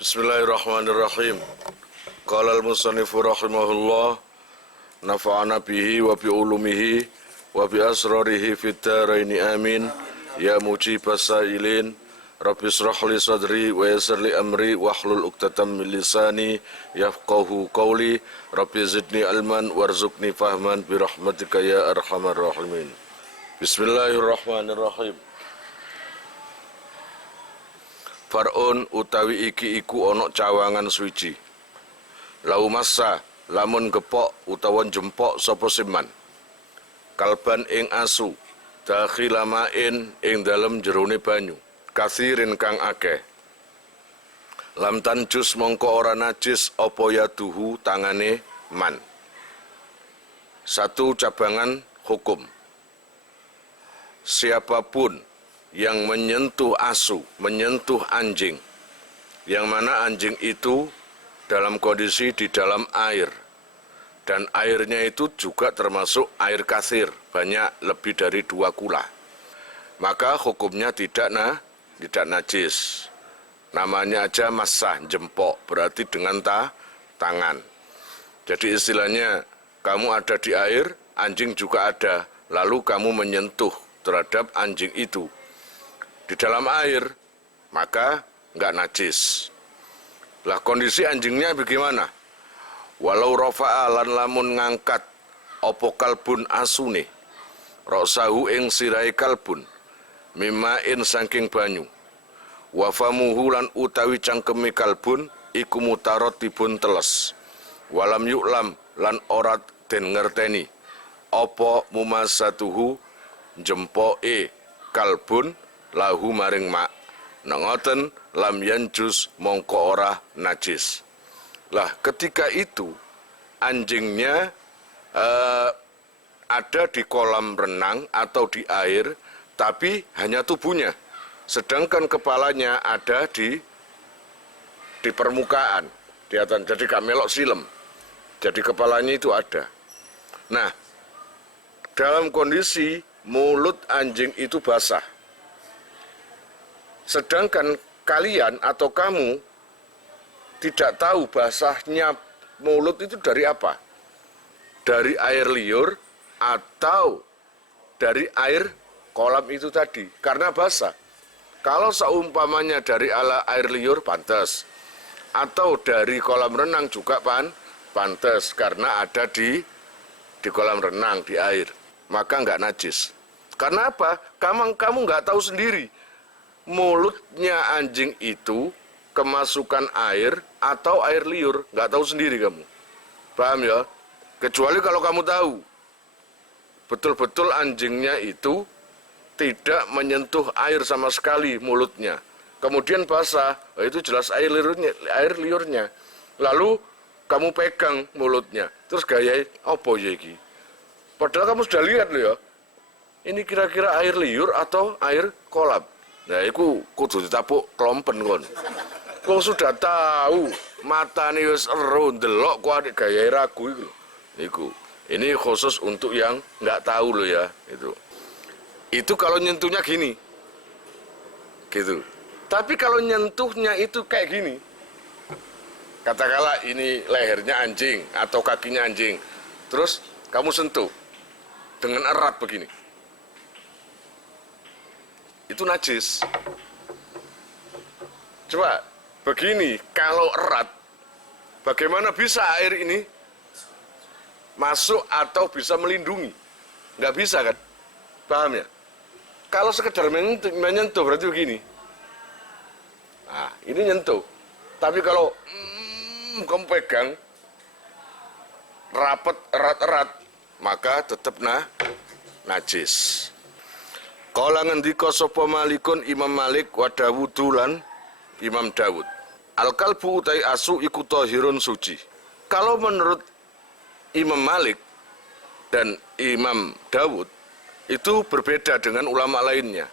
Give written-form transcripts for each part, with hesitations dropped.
Bismillahirrahmanirrahim. Qala al-musannifu rahimahullah, nafa'ana bihi wa bi ulumihi wa bi asrarihi fid dharaini amin. Ya mujibas sailin, Rabbi israh li sadri wa yassir li amri wahlul 'uqdatam min lisani yafqahu qawli. Rabbi zidni ilman warzuqni fahman bi rahmatika ya arhamar rahimin. Bismillahirrahmanirrahim. Far'un utawi iki iku ana cawangan suci. Lau massa lamun gepok utawa jempok sapa siman. Kalban ing asu, dakhilamain ing dalem jerone banyu. Kathirin kang akeh. Lam tanjus mongko ora najis apa yaduhu tangane man. Satu cabangan hukum. Siapapun yang menyentuh asu, menyentuh anjing, yang mana anjing itu dalam kondisi di dalam air, dan airnya itu juga termasuk air kathir, banyak lebih dari 2 kula, maka hukumnya tidak najis. Namanya aja massah, jempok, berarti dengan tangan. Jadi istilahnya kamu ada di air, anjing juga ada, lalu kamu menyentuh terhadap anjing itu di dalam air, maka enggak najis. Lah kondisi anjingnya bagaimana? Walau rafa'a lan lamun ngangkat opo kalbun asune, roksahu ing sirai kalbun, mimain saking banyu, wafamuhu lan utawi cangkemi kalbun, iku mutarotibun teles, walam yuklam lan orat den ngerteni, opo mumasatuhu jempoke kalbun, lahu maring mak, nengoten lam yanjus mongko ora najis. Lah ketika itu anjingnya ada di kolam renang atau di air, tapi hanya tubuhnya, sedangkan kepalanya ada di permukaan, di atas, jadi gak melok silem, jadi kepalanya itu ada. Nah, dalam kondisi mulut anjing itu basah, sedangkan kalian atau kamu tidak tahu basahnya mulut itu dari apa? Dari air liur atau dari air kolam itu tadi, karena basah. Kalau seumpamanya dari air liur pantas, atau dari kolam renang juga pantas, karena ada di kolam renang, di air, maka nggak najis. Karena apa? Kamu nggak tahu sendiri mulutnya anjing itu kemasukan air atau air liur, nggak tahu sendiri kamu. Paham ya? Kecuali kalau kamu tahu betul-betul anjingnya itu tidak menyentuh air sama sekali mulutnya, kemudian basah, itu jelas air liurnya. Lalu kamu pegang mulutnya, terus gaya apa ya iki? Padahal kamu sudah lihat loh ya, ini kira-kira air liur atau air kolam. Nah, itu kudu ditapuk klompen kon. Wong sudah tahu, matane wis ero ndelok kok adik gaya ragu iku lho. Iku. Ini khusus untuk yang nggak tahu loh ya, itu. Itu kalau nyentuhnya gini. Gitu. Tapi kalau nyentuhnya itu kayak gini. Katakanlah ini lehernya anjing atau kakinya anjing. Terus kamu sentuh dengan erat begini. Itu najis. Coba begini, kalau erat, bagaimana bisa air ini masuk atau bisa melindungi? Nggak bisa kan? Paham ya? Kalau sekedar menyentuh berarti begini. Nah, ini nyentuh. Tapi kalau kamu pegang rapat erat-erat, maka tetap najis. Kala ngendika sapa Malikun Imam Malik wa Dawud lan Imam Dawud. Al-kalbu utai asu iku tahirun suci. Kalau menurut Imam Malik dan Imam Dawud itu berbeda dengan ulama lainnya.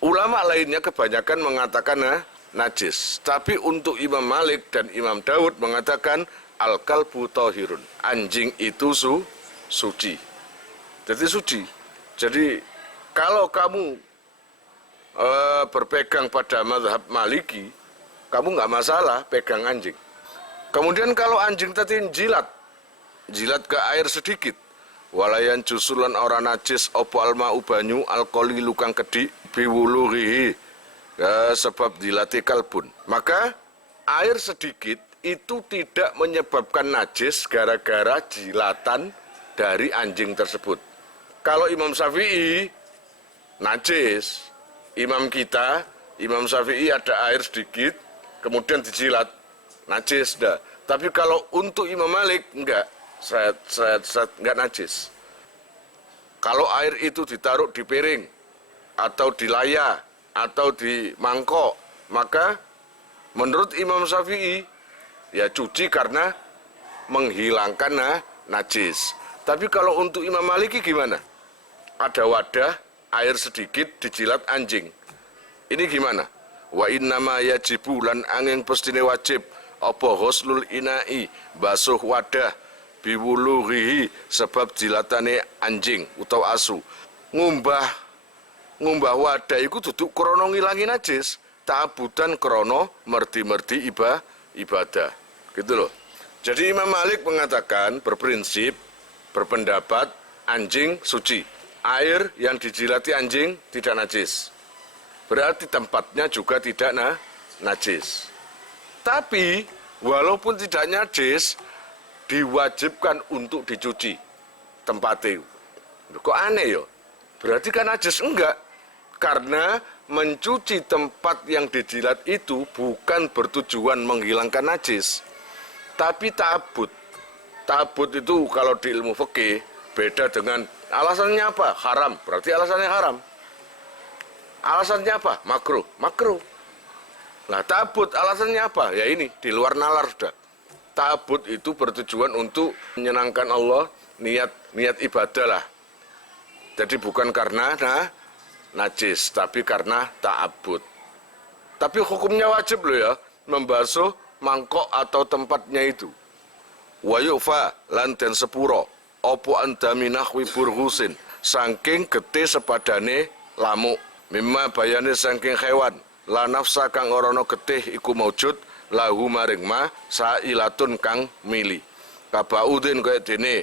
Ulama lainnya kebanyakan mengatakan najis, tapi untuk Imam Malik dan Imam Dawud mengatakan al-kalbu tahirun. Anjing itu suci. Jadi suci. Jadi kalau kamu berpegang pada mazhab Maliki, kamu nggak masalah pegang anjing. Kemudian kalau anjing tadi jilat ke air sedikit, walayan jusulan ora najis opo alma ubanyu alkoli lukang kedi biwuluhihi, ya, sebab dilati kalbun. Maka air sedikit itu tidak menyebabkan najis gara-gara jilatan dari anjing tersebut. Kalau Imam Syafi'i najis, imam kita, Imam Syafi'i ada air sedikit, kemudian dijilat, najis dah. Tapi kalau untuk Imam Malik enggak, enggak najis. Kalau air itu ditaruh di piring atau di laya atau di mangkok, maka menurut Imam Syafi'i ya cuci karena menghilangkan najis. Tapi kalau untuk Imam Maliki gimana? Ada wadah, air sedikit dijilat anjing. Ini gimana? Wa innama yajibu lan angin pestine wajib apa ghuslul inai, basuh wadah biwuluhihi sebab jilatane anjing utawa asu. Ngumbah wadah iku duduk krana ngilangi najis, ta'abudan krana merdi-merdi ibadah. Gitu loh. Jadi Imam Malik mengatakan berpendapat anjing suci. Air yang dijilati anjing tidak najis. Berarti tempatnya juga tidak najis. Tapi walaupun tidak najis, diwajibkan untuk dicuci tempatnya. Kok aneh ya? Berarti kan najis? Enggak. Karena mencuci tempat yang dijilat itu bukan bertujuan menghilangkan najis, tapi ta'abud. Ta'abud itu kalau di ilmu fikih beda dengan alasannya apa? Haram, berarti alasannya haram. Alasannya apa? Makruh. Nah, ta'abud alasannya apa? Ya ini, di luar nalar sudah. Ta'abud itu bertujuan untuk menyenangkan Allah, niat ibadah lah. Jadi bukan karena najis, tapi karena ta'abud. Tapi hukumnya wajib loh ya, membasuh mangkok atau tempatnya itu. Wa yufa lan den sepuro opo andami nahwi burhusin saking getih sepadane lamuk, mimma bayane saking hewan la nafsa kang orono getih iku maujud lahu maring ma sailatun kang mili. Kabaudin kaya dene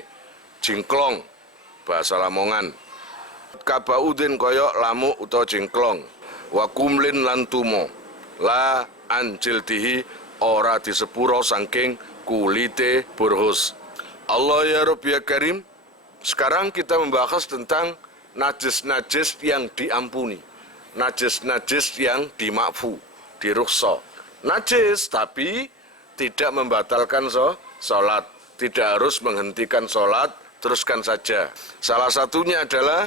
jingklong bahasa Lamongan. Kabaudin kaya lamuk utawa jingklong. Wa kumlin lan tumo la anjildihi ora disepuro saking kulite burhus. Allah ya Rabb ya Karim. Sekarang kita membahas tentang najis-najis yang diampuni, najis-najis yang dimakfu, dirukhsah. Najis tapi tidak membatalkan sholat, tidak harus menghentikan sholat, teruskan saja. Salah satunya adalah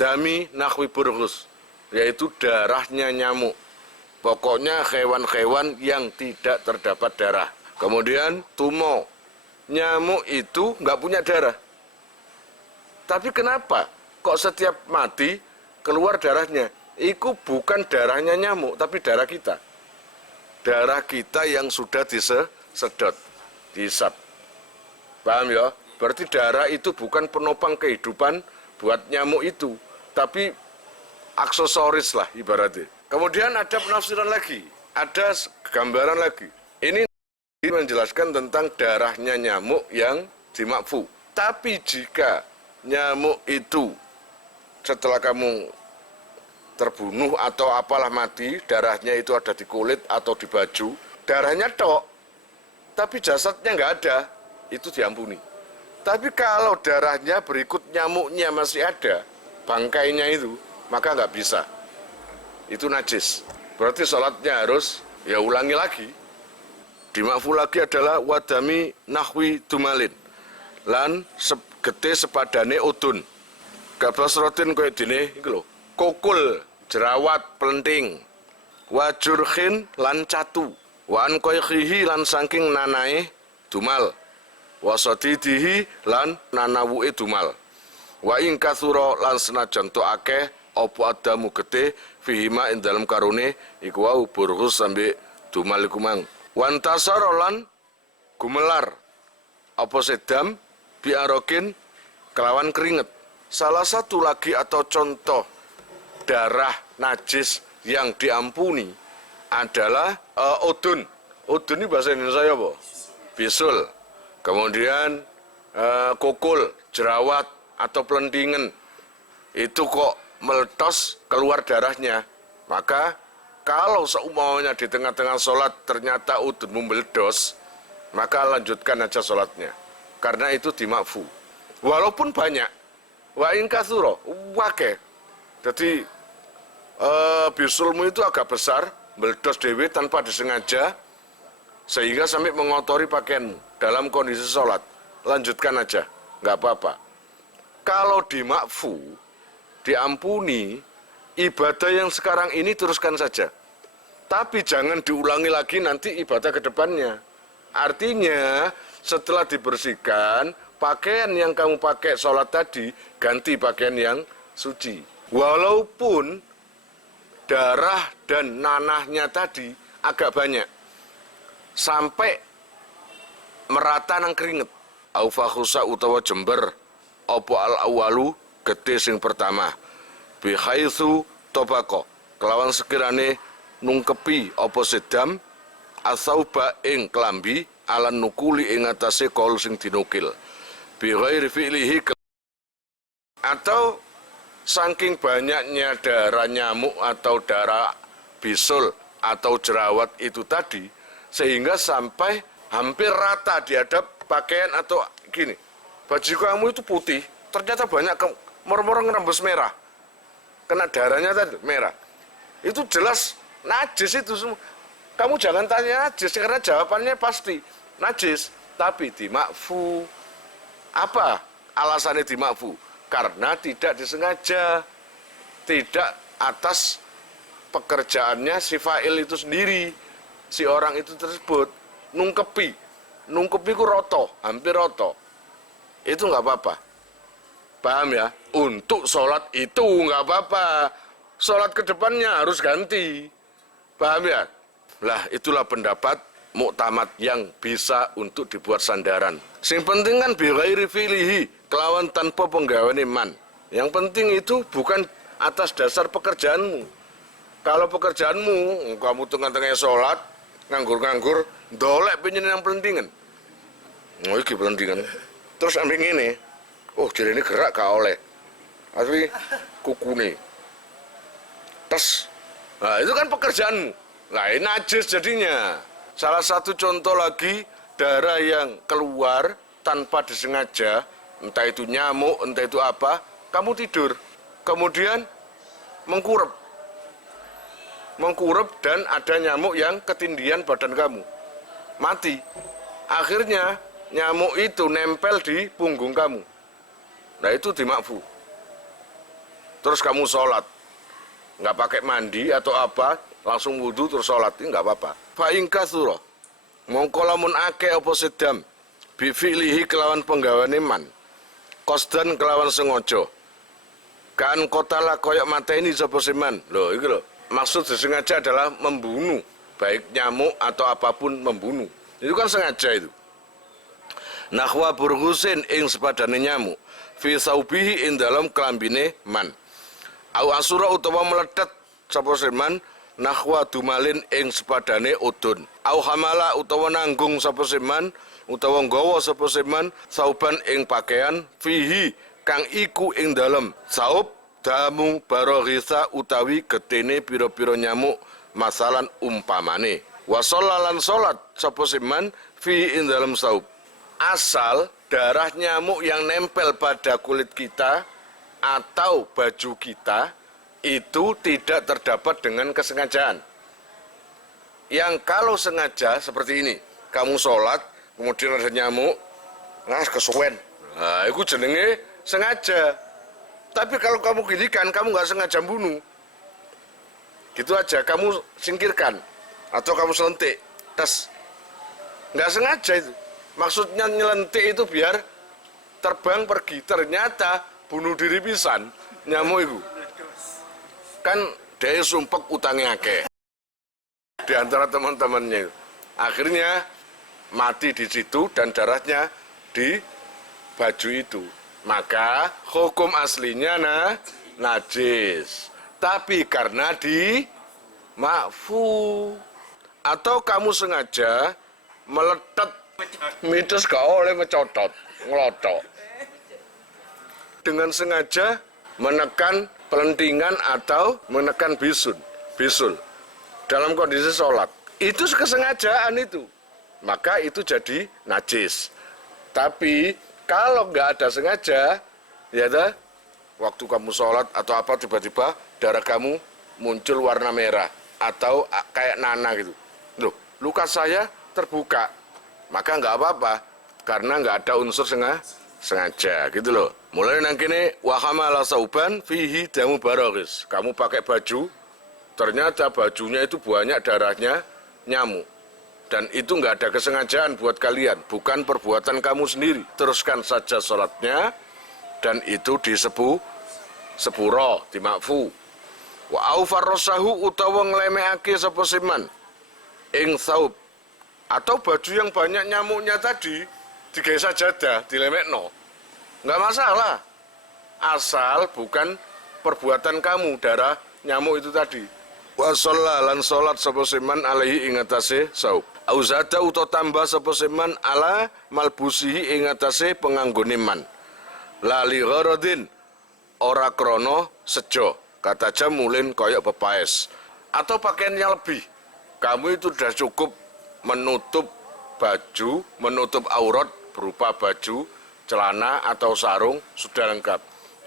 dami nahwi burhus, yaitu darahnya nyamuk. Pokoknya hewan-hewan yang tidak terdapat darah. Kemudian tumo, nyamuk itu nggak punya darah. Tapi kenapa kok setiap mati keluar darahnya? Itu bukan darahnya nyamuk, tapi darah kita. Darah kita yang sudah disedot, dihisap. Paham ya? Berarti darah itu bukan penopang kehidupan buat nyamuk itu, tapi aksesoris lah ibaratnya. Kemudian ada penafsiran lagi, ada gambaran lagi. Ini menjelaskan tentang darahnya nyamuk yang dimakfu. Tapi jika nyamuk itu setelah kamu terbunuh atau apalah mati, darahnya itu ada di kulit atau di baju, darahnya tok, tapi jasadnya nggak ada, itu diampuni. Tapi kalau darahnya berikut nyamuknya masih ada, bangkainya itu, maka nggak bisa. Itu najis. Berarti sholatnya harus ya ulangi lagi. Dimakfu lagi adalah wadami nahwi dumalin lan getih sepadane udun. Kabasrotin kaya dene iki lho, kokul, jerawat, pelenting. Wajurhin lan catu. Wa an qayhihi lan saking nanae dumal. Wasadidihi lan nanawuke dumal. Wa ing katsura lan senajan to akeh apa adamu getih fihima ing dalem karone iku wau burhus sampe dumal iku mang. Wantasarolan gumelar apa sedam biarokin kelawan keringet. Salah satu lagi atau contoh darah najis yang diampuni adalah udun. Udun ini bahasa Indonesia apa? Bisul. Kemudian kukul, jerawat atau pelentingan. Itu kok meletos keluar darahnya. Maka kalau seumpamanya di tengah-tengah sholat ternyata udunmu meledos, maka lanjutkan aja sholatnya. Karena itu dimakfu. Walaupun banyak. Wa in katsura, wake. Jadi bisulmu itu agak besar, meledos dewe tanpa disengaja, sehingga sampai mengotori pakaianmu dalam kondisi sholat. Lanjutkan aja, nggak apa-apa. Kalau dimakfu, diampuni, ibadah yang sekarang ini teruskan saja. Tapi jangan diulangi lagi nanti ibadah ke depannya. Artinya setelah dibersihkan, pakaian yang kamu pakai sholat tadi, ganti pakaian yang suci. Walaupun darah dan nanahnya tadi agak banyak, sampai merata nang keringet. Au fakhusa utawa jember, opo al-awalu gede sing pertama. Bihaitsu tobako, kelawan sekirane nungkepi opo sedam, asauba ing klambi, alan nukuli ing atase kol sing dinukil. Bighairi fi'lihi, atau saking banyaknya darah nyamuk atau darah bisul atau jerawat itu tadi, sehingga sampai hampir rata di hadap pakaian atau gini, baju kamu itu putih, ternyata banyak mor-mor ngerembes merah, kena darahnya tadi merah, itu jelas najis itu semua. Kamu jangan tanya najis karena jawabannya pasti najis, tapi dimakfu. Apa alasannya dimakfu? Karena tidak disengaja, tidak atas pekerjaannya si fa'il itu sendiri, si orang itu tersebut nungkepi ku roto, hampir roto, itu nggak apa-apa. Paham ya? Untuk sholat itu nggak apa-apa, sholat ke depannya harus ganti. Paham ya? Lah itulah pendapat muktamad yang bisa untuk dibuat sandaran. Sing penting kan bighairi fi'lihi, kelawan tanpa penggaweane man. Yang penting itu bukan atas dasar pekerjaanmu. Kalau pekerjaanmu, kamu tengah-tengah sholat, nganggur-nganggur, dolek penyen yang pelentingan. Oh iki pelentingan. Terus ambil ini, oh jadi ini gerak gak oleh. Tapi kukune. Tes. Nah itu kan pekerjaanmu. Nah ini najis jadinya. Salah satu contoh lagi, darah yang keluar tanpa disengaja, entah itu nyamuk, entah itu apa, kamu tidur, kemudian mengkurep dan ada nyamuk yang ketindihan badan kamu, mati. Akhirnya nyamuk itu nempel di punggung kamu. Nah itu dimakfu. Terus kamu sholat, nggak pakai mandi atau apa, langsung wudhu terus sholat, ini nggak apa-apa. Fa'in katsura, mongko lamun akeh apa sedam, bifi'lihi kelawan penggawane man, qasdan kelawan sengaja, kan kotala koyok mateni sapa seman. Loh iki lho, maksud disengaja adalah membunuh, baik nyamuk atau apapun membunuh. Itu kan sengaja itu. Nahwa burghusin ing sepadane nyamuk, fi saubihi ing dalam kelambine man. Au asura utawa meledet sapa seman, nahwa dumalin ing sepadane udun. Au hamala utawa nanggung sapa seman, utawa nggawa sapa seman sauban ing pakaian fihi kang iku ing dalem saub damu baroghisa utawi getene pira-pira nyamuk, masalan umpamane wasollalan salat sapa seman fihi ing dalem saub. Asal darah nyamuk yang nempel pada kulit kita atau baju kita itu tidak terdapat dengan kesengajaan. Yang kalau sengaja seperti ini, kamu sholat, kemudian ada nyamuk, nah kesuwen. Nah, itu jenenge sengaja. Tapi kalau kamu ginikan, kamu nggak sengaja bunuh. Gitu aja, kamu singkirkan. Atau kamu selentik, tes. Nggak sengaja itu. Maksudnya nyelentik itu biar terbang pergi. Ternyata bunuh diri pisan, nyamuk itu. Kan dia sumpek utangnya akeh di antara teman-temannya. Akhirnya mati di situ dan darahnya di baju itu. Maka hukum aslinya najis. Tapi karena Ma'fu. Atau kamu sengaja meletet, mitos gak oleh mencotot, ngelotok. Dengan sengaja menekan pelentingan atau menekan bisul dalam kondisi sholat. Itu kesengajaan itu. Maka itu jadi najis. Tapi kalau nggak ada sengaja, ya dah, waktu kamu sholat atau apa tiba-tiba darah kamu muncul warna merah atau kayak nanah gitu. Loh, luka saya terbuka, maka nggak apa-apa karena nggak ada unsur sengaja gitu loh. Mulai nang kene wahamala sauban fihi damu barokis. Kamu pakai baju, ternyata bajunya itu banyak darahnya nyamuk. Dan itu nggak ada kesengajaan buat kalian, bukan perbuatan kamu sendiri. Teruskan saja sholatnya, dan itu disebut sepuro, dimakfu. Wa aufarrosahu utawa nglemeake sapa siman ing saub, atau baju yang banyak nyamuknya tadi digawe sajadah, dilemekno. Nggak masalah, asal bukan perbuatan kamu, darah nyamuk itu tadi. Wa lan salat sapa siman alaihi ing atase saub. Auzada uta tambah sapa siman ala malbusihi ing atase penganggone man. Lali gharadin ora krana sejo, kata jamulin koyok pepaes. Atau pakaiannya lebih. Kamu itu sudah cukup menutup baju, menutup aurat berupa baju, celana atau sarung sudah lengkap.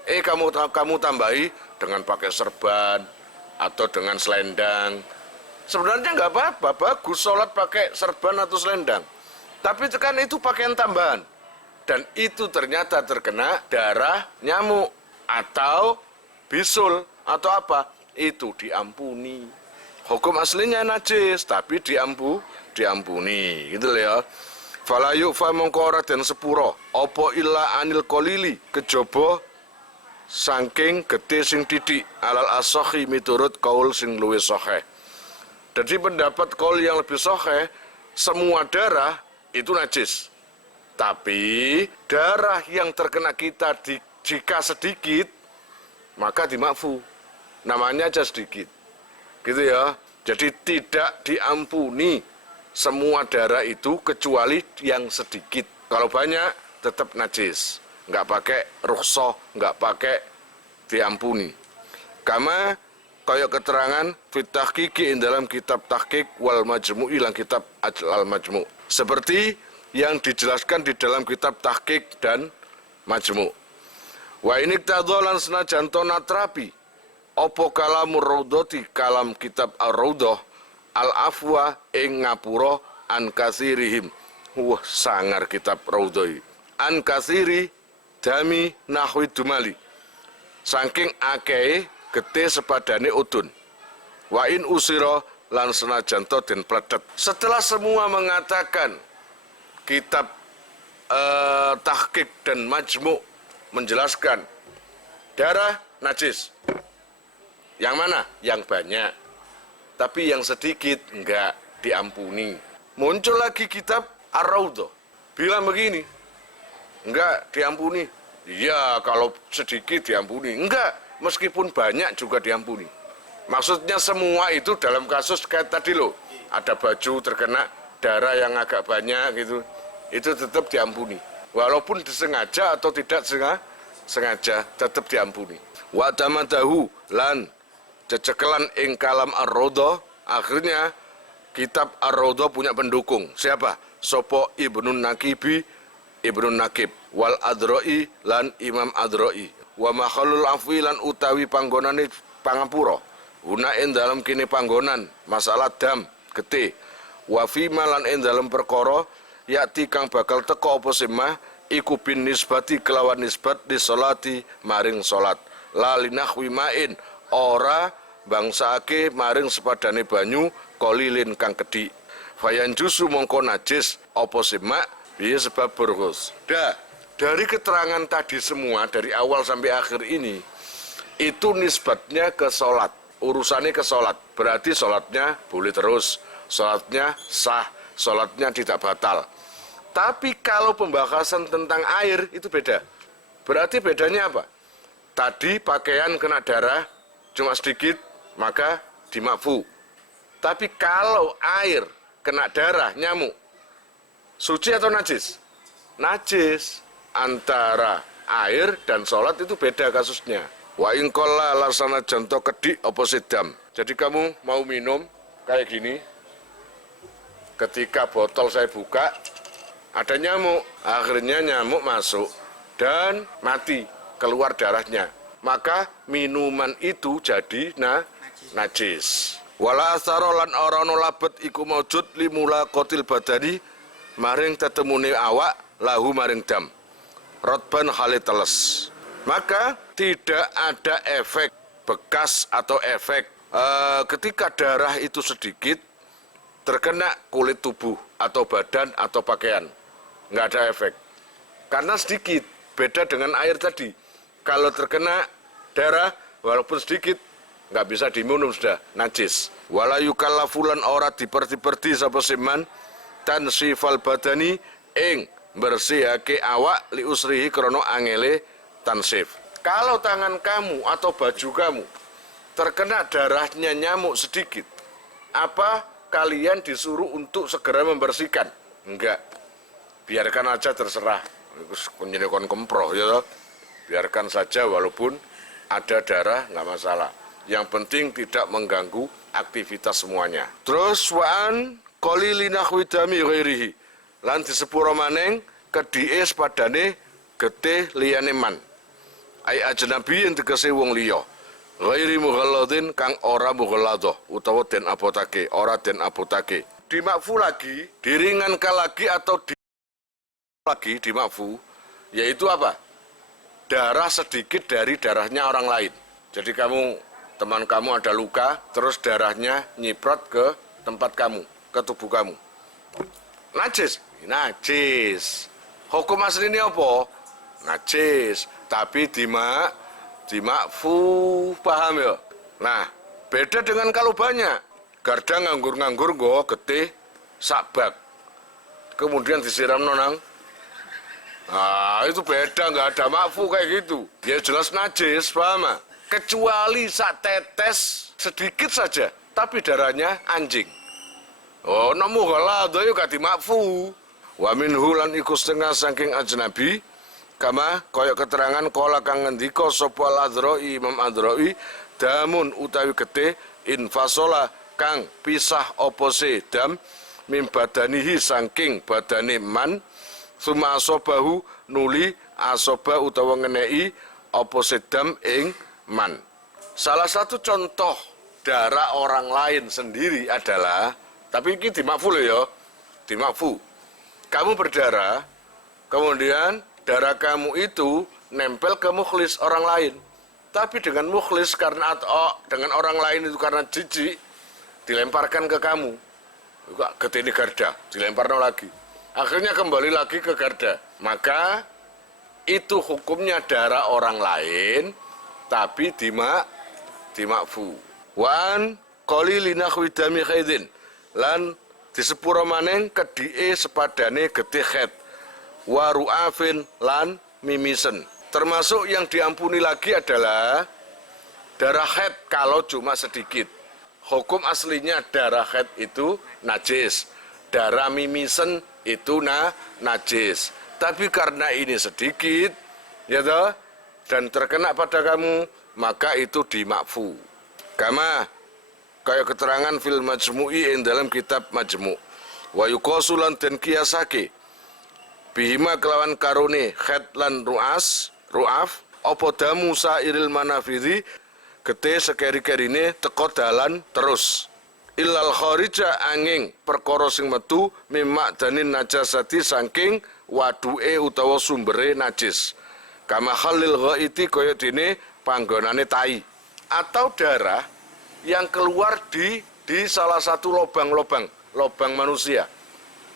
Kamu tambahi dengan pakai serban atau dengan selendang. Sebenarnya nggak apa-apa, bagus sholat pakai serban atau selendang. Tapi kan itu pakaian tambahan. Dan itu ternyata terkena darah nyamuk atau bisul atau apa, itu diampuni. Hukum aslinya najis, tapi diampuni, gitu loh ya. Fala yu'fa mongko dan sepuro, opo illa anil kolili, kejaba saking getih sing titik, alal asohi miturut kaul sing luwih sahih. Jadi pendapat kaul yang lebih sahih, semua darah itu najis. Tapi darah yang terkena kita jika sedikit, maka dimakfu. Namanya aja sedikit. Gitu ya. Jadi tidak diampuni semua darah itu kecuali yang sedikit. Kalau banyak tetap najis. Nggak pakai rukhsah, nggak pakai diampuni. Kama kaya keterangan fit tahqiqi dalam kitab tahqiq wal majmu'i lan kitab al majmu'. Seperti yang dijelaskan di dalam kitab tahqiq dan majmu'. Wa ini tadzolan senajan natrapi opo kalamur raudhati kalam kitab ar-raudhah al-afwa ing ngapura an kasirihim. Wah, sangar kitab raudhah. An kasiri dami nahwi dumali. Saking akeh getih sepadane udun. Wa in usira lan senajan den pledet. Setelah semua mengatakan kitab tahqiq dan majmu' menjelaskan darah najis. Yang mana? Yang banyak. Tapi yang sedikit enggak diampuni. Muncul lagi kitab Ar-Raudhah. Bilang begini, enggak diampuni. Iya, kalau sedikit diampuni. Enggak, meskipun banyak juga diampuni. Maksudnya semua itu dalam kasus kayak tadi loh. Ada baju terkena darah yang agak banyak gitu. Itu tetap diampuni. Walaupun disengaja atau tidak sengaja, tetap diampuni. Wa tamadahu lan cecekelan ing kalam Ar-Raudhah. Akhirnya kitab Ar-Raudhah punya pendukung. Siapa? Sopo Ibnun Naqibi, Ibnun Naqib, wal Adroi lan Imam Adroi. Wa makhalul afwi lan utawi panggonane pangapura. Gunain dalam kini panggonan masalah dam getih. Wa fi malan ing dalam perkara yakti kang bakal teko apa simah iku bin nisbati kelawan nisbat di sholati maring salat. La linahwi main ora bangsake maring sepadane banyu kolilin kang kedhi. Fayan jusu mongko najis apa simak biya sebab burghus. Dari keterangan tadi semua dari awal sampai akhir ini itu nisbatnya ke salat, urusannya ke salat. Berarti salatnya boleh terus, salatnya sah, salatnya tidak batal. Tapi kalau pembahasan tentang air itu beda. Berarti bedanya apa? Tadi pakaian kena darah cuma sedikit, maka dimakfu. Tapi kalau air kena darah nyamuk, suci atau najis? Najis. Antara air dan sholat itu beda kasusnya. Wa ingkola laksana janto kedik oposidam. Jadi kamu mau minum kayak gini, ketika botol saya buka, ada nyamuk. Akhirnya nyamuk masuk dan mati, keluar darahnya. Maka minuman itu jadi najis. Wala asarolan orono labet iku maujud limula kotil badani maring tetemune awak lahu maring dam. Rotban haliteles. Maka tidak ada efek bekas atau efek ketika darah itu sedikit terkena kulit tubuh atau badan atau pakaian. Nggak ada efek. Karena sedikit, beda dengan air tadi. Kalau terkena darah, walaupun sedikit, nggak bisa diminum sudah, najis. Walayu kalafulan ora diperti-perti sapa seman tan sifal badani ing bersihake awak li usrihi krono angele tansif. Kalau tangan kamu atau baju kamu terkena darahnya nyamuk sedikit, apa kalian disuruh untuk segera membersihkan? Enggak. Biarkan aja terserah. Kon kemproh ya toh. Biarkan saja walaupun ada darah nggak masalah. Yang penting tidak mengganggu aktivitas semuanya. Terus waan qalilina khwidami ghairihi. Lan disepuro maneng kedhike sepadane getih liyane man. Ai ajnabi yen tegese wong liya. Ghairi mughalladin kang ora mughalladah utawa den abotake, ora den abotake. Dimakfu lagi, diringankan lagi atau dimakfu, yaitu apa? Darah sedikit dari darahnya orang lain. Jadi teman kamu ada luka, terus darahnya nyiprot ke tempat kamu, ke tubuh kamu. Najis? Najis. Hukum asli ini apa? Najis. Tapi dimakfu, paham ya? Nah, beda dengan kalau banyak. Garda nganggur-nganggur go getih sakbak. Kemudian disiram nonang. Nah, itu beda, nggak ada makfu kayak gitu. Ya jelas najis, paham ya? Kecuali sak tetes sedikit saja, tapi darahnya anjing. Oh, namu ghala doyo kati makfu. Wa min hulan iku setengah saking ajnabi, kama koyok keterangan kola kang ngendika sapa al-Adhroi Imam Adhroi damun utawi getih infasola kang pisah opose dam mim badanihi saking badane man suma asobahu nuli asoba utawa ngenei opose dam ing man. Salah satu contoh darah orang lain sendiri adalah, tapi ini dimakfu loh ya, dimakfu. Kamu berdarah, kemudian darah kamu itu nempel ke mukhlis orang lain. Tapi dengan mukhlis karena atau dengan orang lain itu karena jijik, dilemparkan ke kamu. Getih garda, dilemparkan lagi. Akhirnya kembali lagi ke garda. Maka itu hukumnya darah orang lain, tapi dimakfu. Wan qalilina khwidami khaidin lan disepuro maneng kedhike sepadane getih khed wa ru'afin lan mimisen. Termasuk yang diampuni lagi adalah darah khed kalau cuma sedikit. Hukum aslinya darah khed itu najis, darah mimisen itu najis. Tapi karena ini sedikit, ya toh, dan terkena pada kamu, maka itu dimakfu. Kama kayak keterangan fil majmu'i ing dalam kitab majmu'. Wa yuqasulan den kiasake bihima kelawan karone khed lan ru'af apa damu sairil manafidhi getih sekeri-kerine teko dalan terus. Illal kharija angin perkara sing metu mimak danin najasati saking waduke utawa sumbere najis. Kama khalil ghaiti kaya dene panggonane tai atau darah yang keluar di salah satu lubang manusia.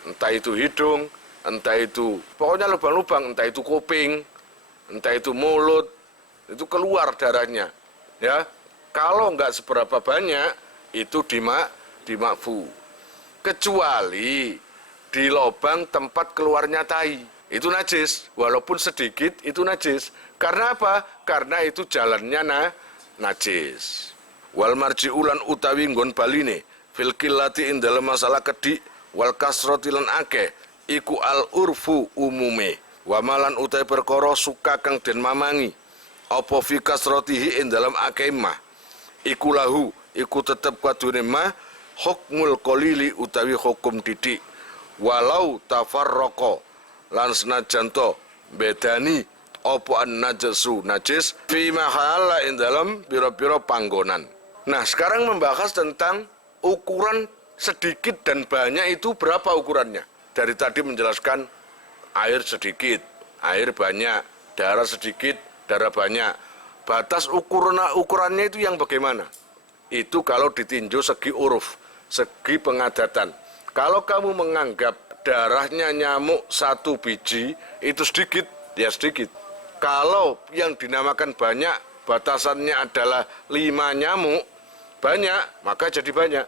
Entah itu hidung, entah itu pokoknya lubang-lubang, entah itu kuping, entah itu mulut, itu keluar darahnya. Ya, kalau nggak seberapa banyak itu dimakfu. Kecuali di lubang tempat keluarnya tai, itu najis. Walaupun sedikit itu najis. Karena apa? Karena itu jalannya najis. Wal marji'ulan utawi nggon baline fil qillati ing dalem masalah kedik wal kasrati lan akeh iku al urfu umume wa malan utai perkara suka kang den mamangi apa fi kasratihi ing dalem akeh mah iku lahu iku tetep kadune mah hukmul qalili utawi hukum didik walau tafarraqa lan senajan to bedani apa an najasu najis fi mahala ing dalem pira-pira panggonan. Nah, sekarang membahas tentang ukuran sedikit dan banyak itu berapa ukurannya. Dari tadi menjelaskan air sedikit, air banyak, darah sedikit, darah banyak. Batas ukurannya itu yang bagaimana? Itu kalau ditinjau segi uruf, segi pengadatan. Kalau kamu menganggap darahnya nyamuk 1 biji, itu sedikit, ya sedikit. Kalau yang dinamakan banyak, batasannya adalah 5 nyamuk, banyak, maka jadi banyak.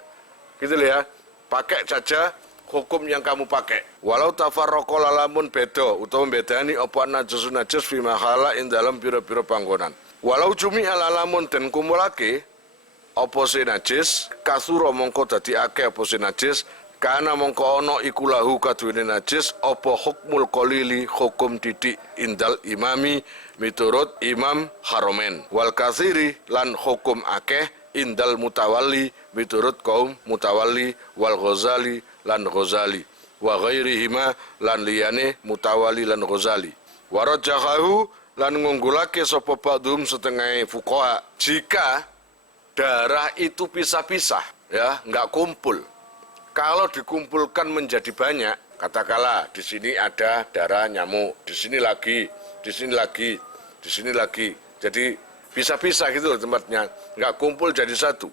Gitu ya, pakai saja hukum yang kamu pakai. Walau tafarraqa lalamun beda, utawa bedani apa najasun najis fi mahala ing dalam pira-pira panggonan. Walau jumi'a lalamun den kumulake apa sing najis, kasura mongko dadi akeh apa sing najis, kana mongko ana iku lahu kaduwene najis apa hukmul qalili hukum didik indal imami miturut Imam Haromen wal katsiri lan hukum akeh indal mutawalli miturut kaum mutawalli wal Ghazali lan Ghazali wa ghairihima lan liyane mutawalli lan Ghazali warajahu lan ngunggulake sapa ba'dhum setengah fuqaha jika darah itu pisah-pisah ya enggak kumpul. Kalau dikumpulkan menjadi banyak, katakanlah di sini ada darah nyamuk, di sini lagi, di sini lagi, di sini lagi. Jadi bisa-bisa gitu loh tempatnya, nggak kumpul jadi satu.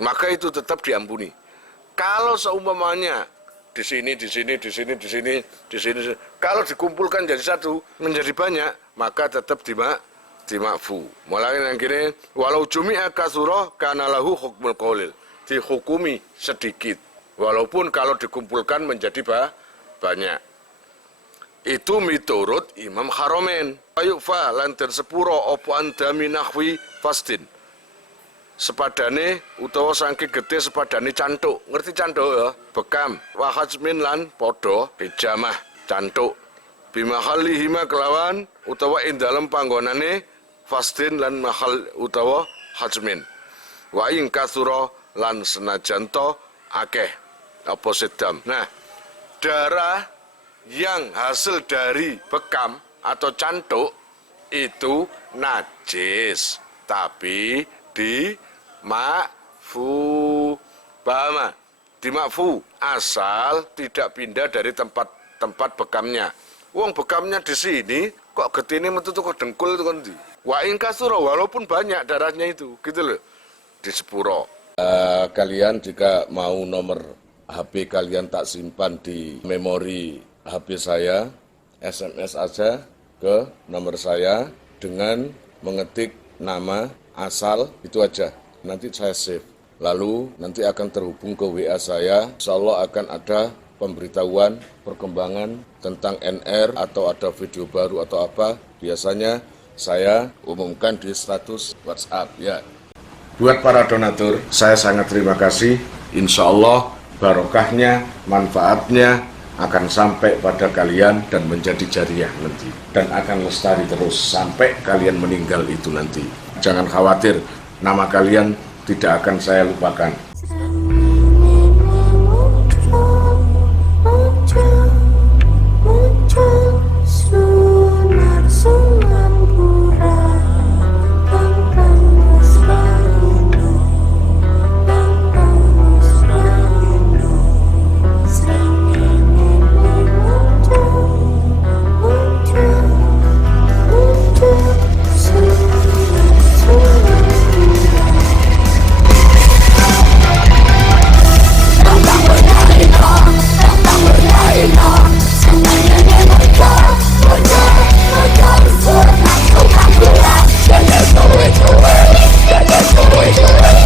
Maka itu tetap diampuni. Kalau seumpamanya di sini, di sini, di sini, di sini, di sini, kalau dikumpulkan jadi satu, menjadi banyak, maka tetap dimakfu. Mulai yang kini, walau jumi'a kasura kana lahu hukmul qaulil, dihukumi sedikit. Walaupun kalau dikumpulkan menjadi banyak. Itu miturut Imam Haromen. Ayufa lanten sepuro opo andami nahwi fastin. Sepadane utawa sangki gede sepadane cantuk. Ngerti cantuk ya? Bekam. Wahajmin lan podo hijamah cantuk. Bimahali hima kelawan utawa indalem panggonane fastin lan mahal utawa hajmin. Wa ing kasura lan senajanto akeh. Apa sedam. Nah, darah yang hasil dari bekam atau cantuk itu najis, tapi dimakfu. Paham? Dimakfu asal tidak pindah dari tempat bekamnya. Wong bekamnya di sini, kok getine metu kok dengkul itu kan di. Wa in kasura walaupun banyak darahnya itu, gitu loh. Di sepuro. Kalian jika mau nomor HP kalian tak simpan di memori HP saya, SMS aja ke nomor saya dengan mengetik nama, asal, itu aja. Nanti saya save. Lalu nanti akan terhubung ke WA saya. Insya Allah akan ada pemberitahuan, perkembangan tentang NR atau ada video baru atau apa. Biasanya saya umumkan di status WhatsApp. Ya. Buat para donatur, saya sangat terima kasih. Insya Allah barokahnya, manfaatnya akan sampai pada kalian dan menjadi jariah nanti. Dan akan lestari terus sampai kalian meninggal itu nanti. Jangan khawatir, nama kalian tidak akan saya lupakan. Let's go.